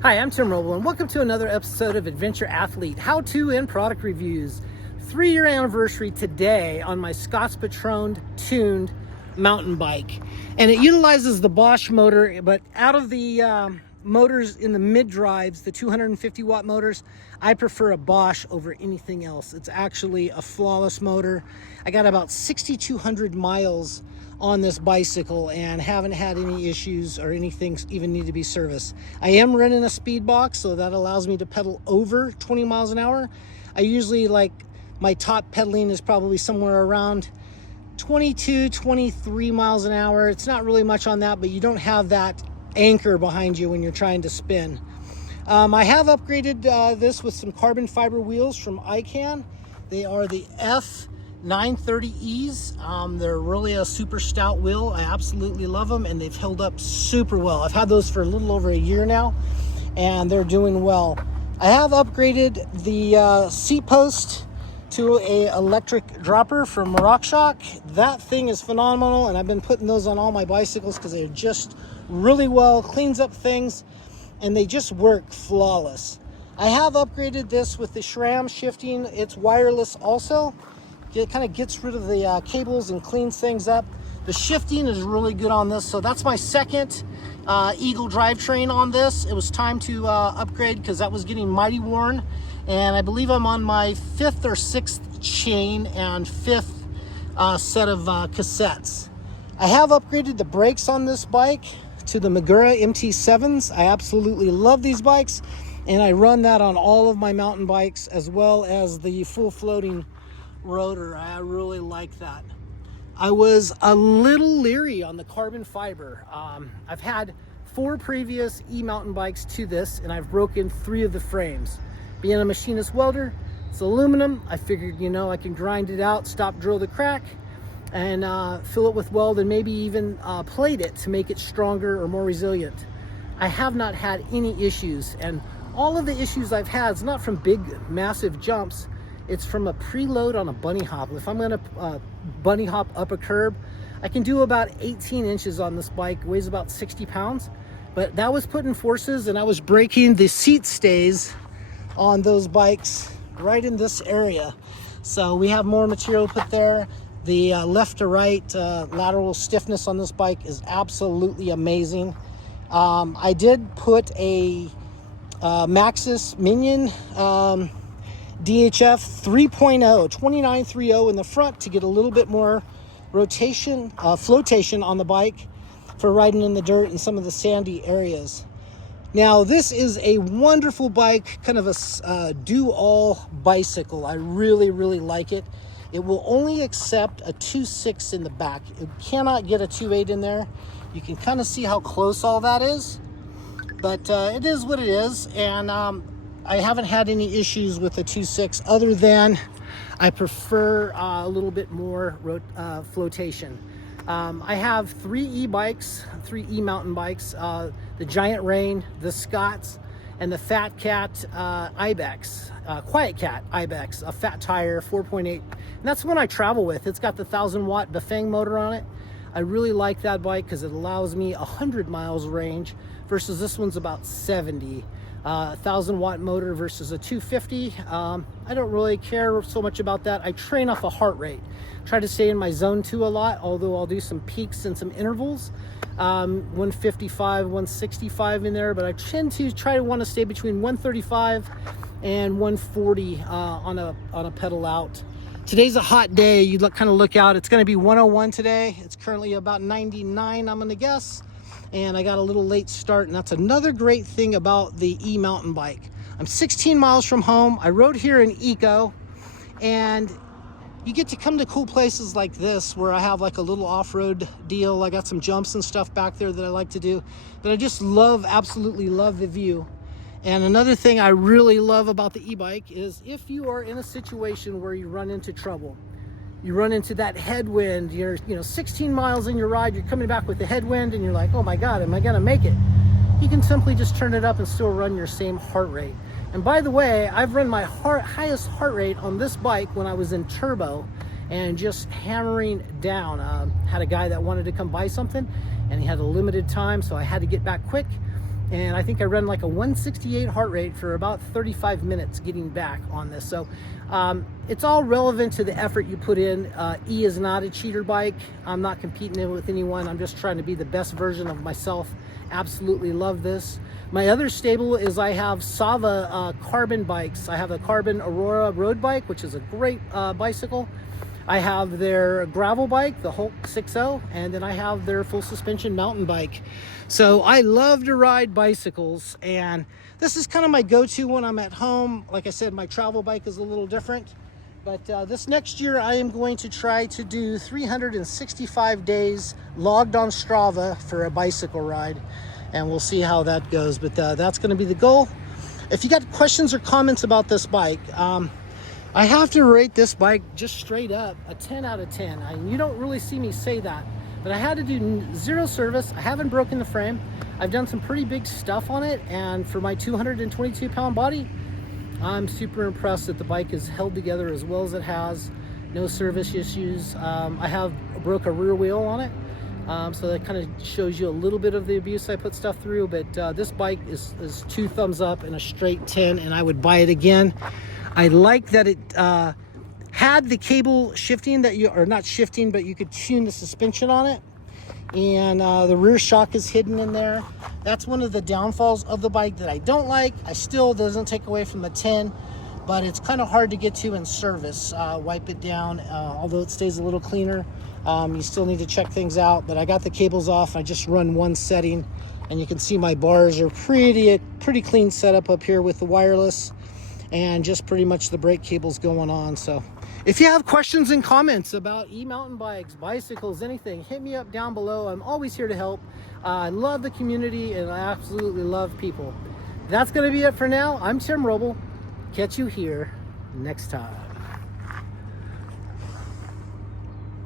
Hi, I'm Tim Roble, and welcome to another episode of Adventure Athlete How-To and Product Reviews. 3-year anniversary today on my Scott's Patron Tuned mountain bike. And it utilizes the Bosch motor, but out of the motors in the mid-drives, the 250 watt motors, I prefer a Bosch over anything else. It's actually a flawless motor. I got about 6,200 miles on this bicycle and haven't had any issues or anything even need to be serviced. I am running a speed box, so that allows me to pedal over 20 miles an hour. I usually my top pedaling is probably somewhere around 22, 23 miles an hour. It's not really much on that, but you don't have that anchor behind you when you're trying to spin. I have upgraded this with some carbon fiber wheels from ICANN. They are the F930Es. They're really a super stout wheel. I absolutely love them, and they've held up super well. I've had those for a little over a year now, and they're doing well. I have upgraded the seat post to a electric dropper from RockShox. That thing is phenomenal, and I've been putting those on all my bicycles because they're just really well, cleans up things, and they just work flawless. I have upgraded this with the SRAM shifting. It's wireless also. It kind of gets rid of the cables and cleans things up. The shifting is really good on this, so that's my second Eagle drivetrain on this. It was time to upgrade because that was getting mighty worn, and I believe I'm on my 5th or 6th chain and 5th set of cassettes. I have upgraded the brakes on this bike to the Magura MT7s. I absolutely love these bikes, and I run that on all of my mountain bikes as well as the full floating rotor. I really like that. I was a little leery on the carbon fiber. I've had 4 previous e-mountain bikes to this, and I've broken 3 of the frames. Being a machinist welder, it's aluminum. I figured, I can grind it out, stop, drill the crack, and fill it with weld, and maybe even plate it to make it stronger or more resilient. I have not had any issues, and all of the issues I've had is not from big, massive jumps. It's from a preload on a bunny hop. If I'm gonna bunny hop up a curb, I can do about 18 inches on this bike. It weighs about 60 pounds, but that was putting forces, and I was breaking the seat stays on those bikes right in this area. So we have more material put there. The left to right lateral stiffness on this bike is absolutely amazing. I did put a Maxxis Minion DHF 3.0 2930 in the front to get a little bit more rotation, flotation on the bike for riding in the dirt and some of the sandy areas. Now, this is a wonderful bike, kind of a do-all bicycle. I really, really like it. It will only accept a 2.6 in the back. It cannot get a 2.8 in there. You can kind of see how close all that is, but it is what it is, and I haven't had any issues with the 2.6 other than I prefer a little bit more flotation. I have 3 e-bikes, 3 e-mountain bikes, the Giant Rain, the Scott's, and the Fat Cat Ibex, Quiet Cat Ibex, a fat tire, 4.8. And that's the one I travel with. It's got the 1,000 watt Bafang motor on it. I really like that bike because it allows me 100 miles range versus this one's about 70. 1,000 watt motor versus a 250. I don't really care so much about that. I train off a heart rate. Try to stay in my zone 2 a lot, although I'll do some peaks and some intervals. 155, 165 in there, but I tend to want to stay between 135 and 140 on a pedal out. Today's a hot day. You kind of look out. It's going to be 101 today. It's currently about 99, I'm going to guess. And I got a little late start, and that's another great thing about the e-mountain bike. I'm 16 miles from home. I rode here in Eco, and you get to come to cool places like this where I have like a little off-road deal. I got some jumps and stuff back there that I like to do, but I just absolutely love the view. And another thing I really love about the e-bike is if you are in a situation where you run into trouble, you run into that headwind, you're 16 miles in your ride, you're coming back with the headwind, and you're like, oh my God, am I gonna make it? You can simply just turn it up and still run your same heart rate. And by the way, I've run my highest heart rate on this bike when I was in turbo and just hammering down. Had a guy that wanted to come buy something, and he had a limited time, so I had to get back quick. And I think I ran like a 168 heart rate for about 35 minutes getting back on this. So it's all relevant to the effort you put in. E is not a cheater bike. I'm not competing with anyone. I'm just trying to be the best version of myself. Absolutely love this. My other stable is I have Sava carbon bikes. I have a carbon Aurora road bike, which is a great bicycle. I have their gravel bike, the Hulk 6.0, and then I have their full suspension mountain bike. So I love to ride bicycles, and this is kind of my go-to when I'm at home. Like I said, my travel bike is a little different, but this next year I am going to try to do 365 days logged on Strava for a bicycle ride, and we'll see how that goes, but that's going to be the goal. If you got questions or comments about this bike, I have to rate this bike just straight up a 10 out of 10. You don't really see me say that, but I had to do 0 service. I haven't broken the frame. I've done some pretty big stuff on it, and for my 222 pound body, I'm super impressed that the bike is held together as well as it has. No service issues. I broke a rear wheel on it, so that kind of shows you a little bit of the abuse I put stuff through, but this bike is 2 thumbs up and a straight 10, and I would buy it again. I like that it had the cable shifting or not shifting, but you could tune the suspension on it. And the rear shock is hidden in there. That's one of the downfalls of the bike that I don't like. I still doesn't take away from the 10, but it's kind of hard to get to in service. Wipe it down, although it stays a little cleaner. You still need to check things out, but I got the cables off. I just run one setting, and you can see my bars are pretty clean setup up here with the wireless, and just pretty much the brake cables going on. So if you have questions and comments about e-mountain bikes, bicycles, anything, hit me up down below. I'm always here to help. I love the community, and I absolutely love people. That's going to be it for now. I'm Tim Roble. Catch you here next time.